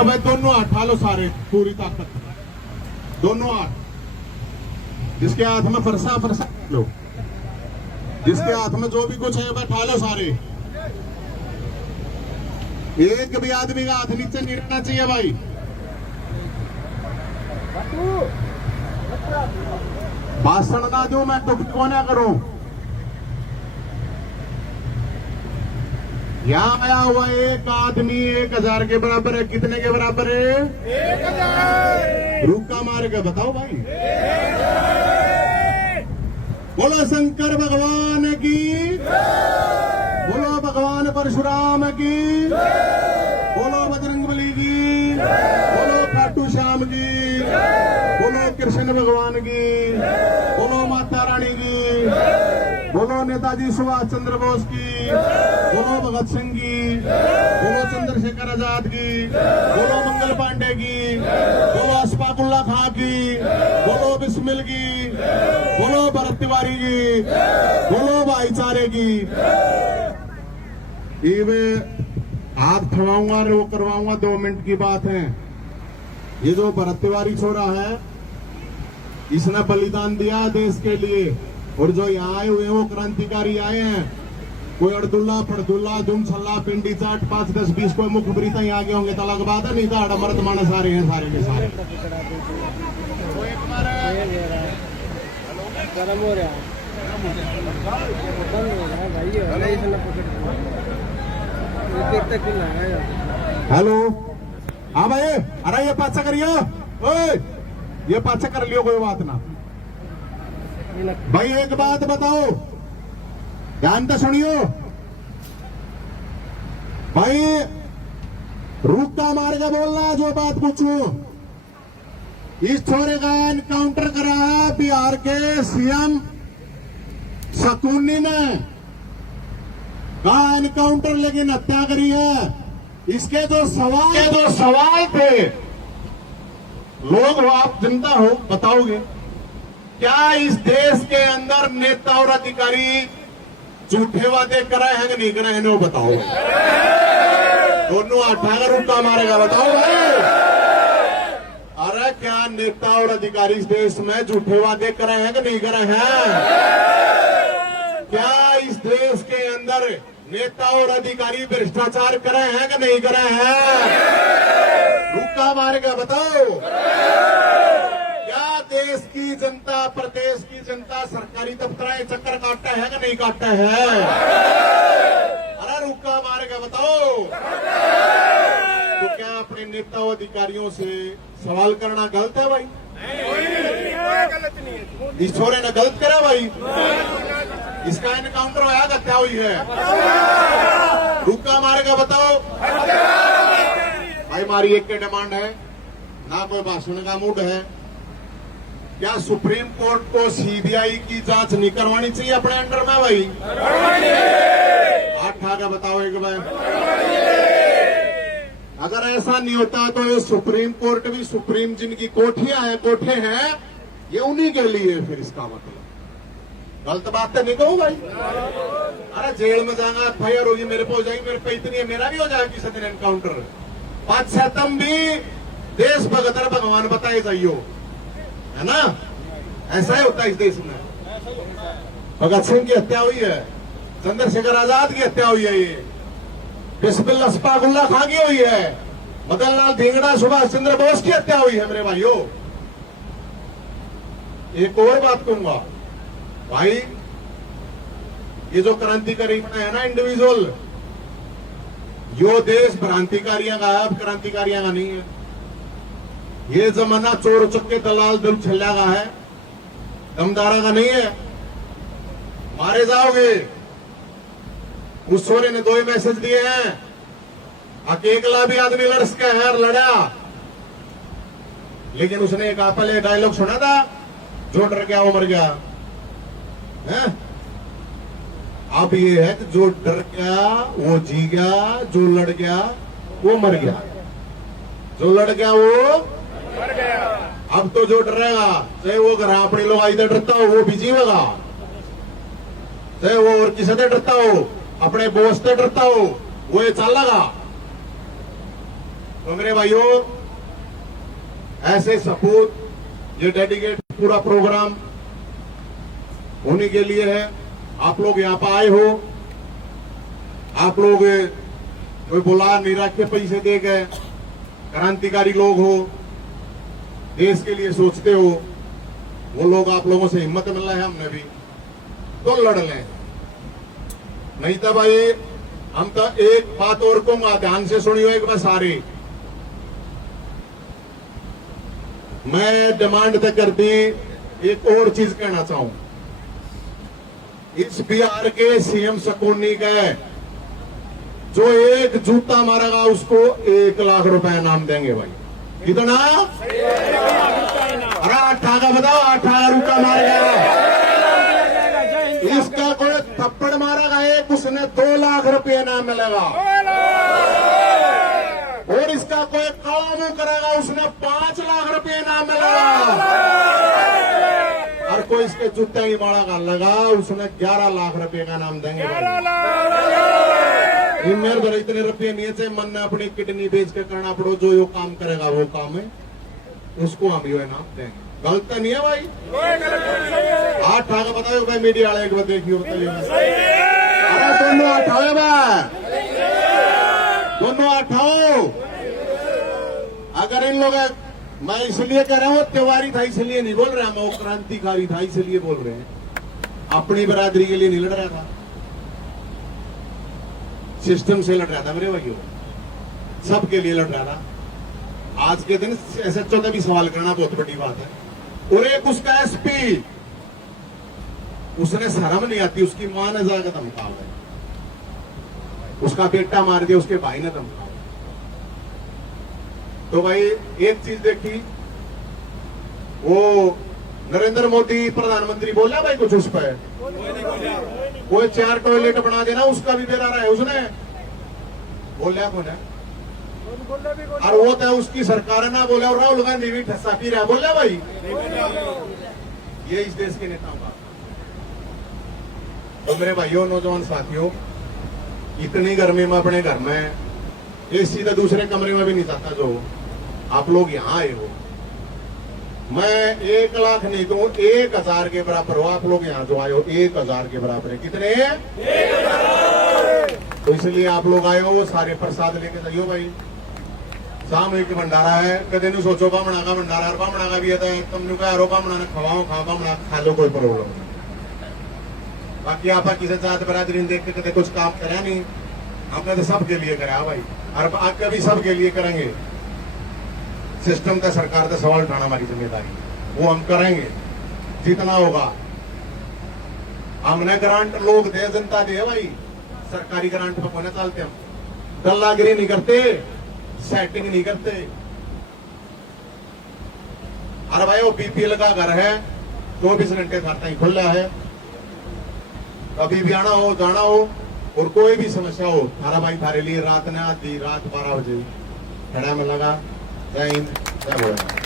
चलो भाई दोनों हाथ ठालो सारे पूरी ताकत, दोनों हाथ। जिसके हाथ में फरसा फरसा लो, जिसके हाथ में जो भी कुछ है वह ठालो सारे। एक भी आदमी का हाथ नीचे नहीं रहना चाहिए भाई। भाषण ना दूं मैं तो को ना करूं। यहाँ आया हुआ एक आदमी 1000 के बराबर है। कितने के बराबर है? 1000। रुका मार के बताओ भाई। बोलो शंकर भगवान की, बोलो भगवान परशुराम की, बोलो बजरंगबली की, बोलो खाटू श्याम की, बोलो कृष्ण भगवान की, बोलो माता रानी की, बोलो नेताजी सुभाष चंद्र बोस की, बोलो भगत सिंह की, बोलो चंद्रशेखर आजाद की, बोलो मंगल पांडे की, बोलो अशफाकुल्ला खां की, बोलो बिस्मिल की, बोलो भरत तिवारी की, बोलो भाईचारे की। ये हाथ थमाऊंगा और वो करवाऊंगा, 2 मिनट की बात है। ये जो भरत तिवारी छोरा है, इसने बलिदान दिया है देश के लिए। और जो यहाँ आए हुए हैं वो क्रांतिकारी आए हैं। कोई अड़दुल्ला फड़दुल्ला दुम छल्ला पिंडी चाट 5 10 20 कोई मुखबरी तक यहाँ आगे होंगे तो अलग बात है, नहीं तो मर्द माने सारे हैं, सारे के सारे। गरम हो रहा है हेलो, हाँ भाई, अरे ये पाचा करियो, ओए ये पाचा कर लियो, कोई बात ना भाई। एक बात बताओ, ध्यान से सुनियो भाई, रुका मार के बोलना जो बात पूछू। इस छोरे का एनकाउंटर करा है बिहार के सीएम शकुनी ने, कहा एनकाउंटर लेकिन हत्या करी है। इसके जो सवाल थे, लोग आप जनता हो बताओगे, क्या इस देश के अंदर नेता और अधिकारी झूठे वादे कराए हैं कि नहीं कराए हैं, वो बताओ। दोनों अठागर रुका मारेगा, बताओ भाई। अरे क्या नेता और अधिकारी इस देश में झूठे वादे कराए हैं कि नहीं कराए हैं? क्या इस देश के अंदर नेता और अधिकारी भ्रष्टाचार करे हैं कि नहीं करे हैं? रुका मारेगा, बताओ। क्या देश की जनता, प्रदेश की जनता सरकारी दफ्तर चक्कर काटता है कि नहीं काटता है? अरे रुका मारेगा, बताओ। तो क्या अपने नेता और अधिकारियों से सवाल करना गलत है भाई? गलत नहीं है। इस छोरे ने गलत करा भाई। इसका एनकाउंटर होया, हत्या हुई है। रुका मारेगा, बताओ भाई। हमारी एक डिमांड है, ना कोई भाषण का मूड है। क्या सुप्रीम कोर्ट को सीबीआई की जांच नहीं करवानी चाहिए अपने अंडर में भाई? हाथ उठा के बताओ एक बार। अगर ऐसा नहीं होता तो ये सुप्रीम कोर्ट भी, सुप्रीम जिनकी कोठियां हैं, कोठे हैं, ये उन्हीं के लिए। फिर इसका मतलब गलत बात तो नहीं कहूं भाई। अरे जेल में जाएगा, एफआईआर होगी, मेरे पे हो जाएगी, मेरे पे इतनी है, मेरा भी हो जाएगा किसी दिन एनकाउंटर। 5 तुम भी देश भगत भगवान बताए जाइयो, है ना? ऐसा ही होता है इस देश में। भगत सिंह की हत्या हुई है, चंद्रशेखर आजाद की हत्या हुई है, ये बिस्मिल अशफाकुल्ला खां की हुई है, मदन लाल धिंगड़ा, सुभाष चंद्र बोस की हत्या हुई है मेरे भाइयों। एक और बात कहूंगा भाई, ये जो क्रांतिकारी बना है ना इंडिविजुअल, यो देश भ्रांतिकारियों का है, अब क्रांतिकारियों का नहीं है। ये जमाना चोर चक्के दलाल दिल छल्ला का है, दमदारा का नहीं है। मारे जाओगे। उस छोरे ने 2 ही मैसेज दिए हैं, अकेला भी आदमी लड़ सका है, लड़ा, लेकिन उसने एक आपल डायलॉग सुना था, जो डर गया वो मर गया है? अब ये है कि जो डर गया वो जी गया, जो लड़ गया वो मर गया, जो लड़ गया वो मर गया। अब तो जो डरेगा, चाहे वो घर अपने लोग इधर डरता हो वो भी जीवेगा, चाहे वो और किसी से डरता हो, अपने बोस से डरता हो, वो ये चलेगा। तो मेरे भाइयों, ऐसे सपूत, ये डेडिकेट पूरा प्रोग्राम होने के लिए है। आप लोग यहाँ पर आए हो, आप लोग कोई बुला नहीं रखे पैसे दे गए, क्रांतिकारी लोग हो, देश के लिए सोचते हो, वो लोग आप लोगों से हिम्मत मिल रहा है, हमने भी तो लड़ लें। नहीं तो भाई हम तो एक बात और कहूंगा, ध्यान से सुनियो एक बार सारी। मैं डिमांड तक करती, एक और चीज कहना चाहूं। इस बिहार के सीएम शकुनी का जो एक जूता मारेगा उसको 1 लाख रुपए इनाम देंगे भाई। कितना? अरे 18 बताओ, 18 रुपया मारेगा। इसका कोई थप्पड़ मारेगा एक, उसने 2 लाख रुपये इनाम मिलेगा। और इसका कोई काला मुंह करेगा, उसने 5 लाख रुपये इनाम मिलेगा। और कोई इसके जूते ही मारा का लगा, उसने 11 लाख रुपये का इनाम देंगे। मेरे भर इतने रुपये नहीं चाहिए, मन ने अपनी किडनी बेच के करना पड़ो, जो यो काम करेगा वो काम है, उसको हम यो इनाम देंगे। गलत तो नहीं है भाई? 8 आगे बताओ भाई, मीडिया वाले एक बार देखियो, बताइए। अरे दोनों 8 है भाई, दोनों 8 हो। अगर इन लोग, मैं इसलिए कह रहा हूँ, त्योहारी था इसलिए नहीं बोल रहा, मैं वो क्रांतिकारी था इसलिए बोल रहे हैं। अपनी बरादरी के लिए नहीं लड़ रहा था, सिस्टम से लड़ रहा था मेरे भाइयों, सबके लिए लड़ रहा था। आज के दिन एसएचओ का भी सवाल करना बहुत बड़ी बात है। और एक उसका एसपी, उसने शर्म नहीं आती, उसकी मां ने जाकर धमका है, उसका बेटा मार दिया, उसके भाई ने धमका। तो भाई एक चीज देखी, वो नरेंद्र मोदी प्रधानमंत्री बोला भाई कुछ उस पर, वो 4 टॉयलेट बना देना, उसका भी बेरा रहा है उसने बोला कौन है? और वो तो उसकी सरकार है ना बोला, और राहुल गांधी भी ठस्सा पी रहा बोला भाई। ये इस देश के नेताओं का। तो मेरे भाइयों, नौजवान साथियों, इतनी गर्मी में अपने घर में एसी तो दूसरे कमरे में भी नहीं चाहता जो आप लोग यहाँ आए हो। मैं 1 लाख नहीं कहूँ, 1000 के बराबर हो आप लोग यहाँ जो आए हो, 1000 के बराबर है। कितने? 1000। तो इसलिए आप लोग आए हो, सारे प्रसाद लेके जाइयो भाई। सामूहिक भंडारा है, कदे नहीं सोचो बामणा का भंडारा, और बामणा का भी है, तुमने कहा यारो बामणा ने खवाओ, खा बामणा खा लो, कोई प्रॉब्लम नहीं। बाकी आप किसी जात बरादरी देख के कदे कुछ काम करा नहीं, हमने तो सबके लिए करा भाई, और आगे भी सबके लिए करेंगे। सिस्टम का, सरकार का सवाल उठाना हमारी जिम्मेदारी, वो हम करेंगे जितना होगा। हमने ग्रांट लोग दे, जनता दे भाई, सरकारी ग्रांट पर कोने चलते, हम दल्लागिरी नहीं करते, सेटिंग नहीं करते। अरे भाई वो बीपीएल का घर है, 24 घंटे खाता ही खुला है, कभी भी आना हो जाना हो, और कोई भी समस्या हो, थारा भाई थारे लिए रात ने आधी रात 12 बजे खड़ा में लगा। जय हिंद, जय भोलेनाथ।